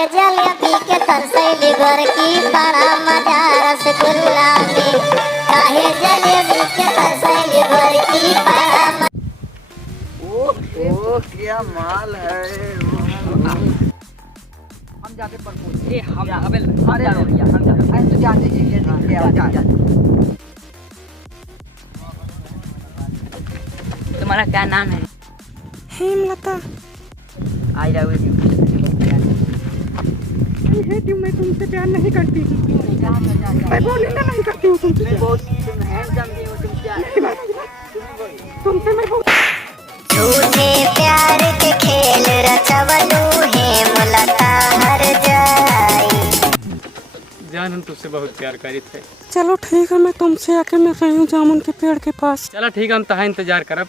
काहे जलेबी के तरसैली घर की बड़ा मजा रसगुल्ला में, काहे जलेबी के तरसैली घर की बड़ा ओ क्या माल है। हम जाके प्रपोज हम अबे हम तो जाते हैं। तुम्हारा क्या नाम है? हेमलता। I love you. मैं तुमसे प्यार नहीं करती, मैं बोलना नहीं करती हूँ तुमसे। तुमसे मैं झूठे प्यार के खेल रचवलू हेमलता हर जाई। जान हम तुझसे बहुत प्यार करी थे। चलो ठीक है, मैं तुमसे आके मैं रही हूँ जामुन के पेड़ के पास। चलो ठीक है, हम तहाँ इंतजार करब।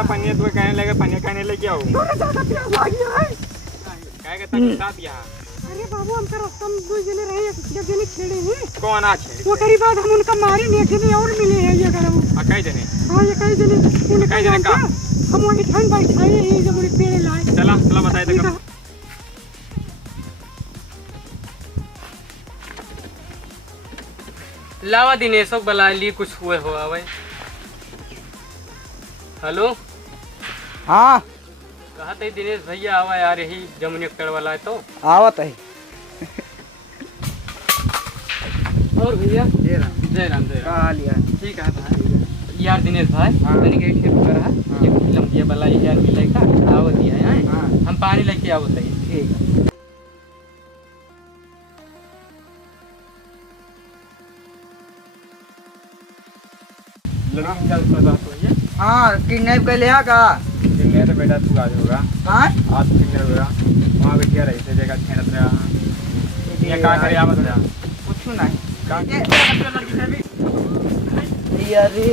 पानी तो कहने लगे, पानी कहने लेके आओ। अरे बाबू, हम रास्ता में दो जने रहे, एक जने खेले हैं। कौन आ छे? वो करीब बाद हम उनका मारे नहीं, जने और मिले हैं ये गरम। कई जने? हां, ये कई जने। कई जने का? हम वही ठंड बैठाए हैं जब उन्हें पेड़ लाए। चला चला बताए तो। लावा दिनेशो बला ली कुछ हुए हो आवे। हेलो, हाँ कहा थे दिनेश भैया आवा यार, यही जमुनी पेड़ वाला है तो आवत है। और भैया जय राम। जय राम जय राम। कहा लिया ठीक है भाई। यार दिनेश भाई, हाँ। मैंने कहीं खेत कर रहा एक लंबिया बला यार मिलेगा आवत दिया है। हाँ। हम पानी लेके आवत है। ठीक है। लड़की क्या पता तो ये हाँ किडनैप कर लिया का? किन्ने तो बेटा तू आज होगा। हाँ आज किन्ने होगा वहाँ पे क्या रही थे जगह खेलत रहा। ये का करे आवत रहा कुछ नहीं। का अरे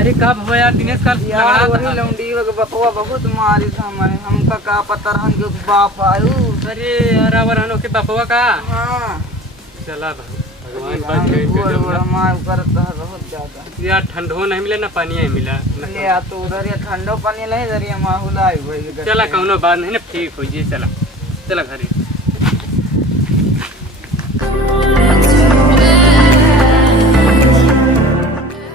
अरे कब हुआ यार दिनेश का यार वही लौंडी बकवा बहुत मारी था हमारे, हमका का पता रहन के बाप आयु। अरे रावण के बपवा का। हाँ चला भगवान बच गए करता है बहुत ज्यादा। यार ठंडो नहीं मिले ना पानी ही मिला। ले आ तो उधर ये ठंडो पानी ले इधर ये माहौला आई हुई। चला कौनो बात नहीं ना, ठीक हो जी। चला चला घरे।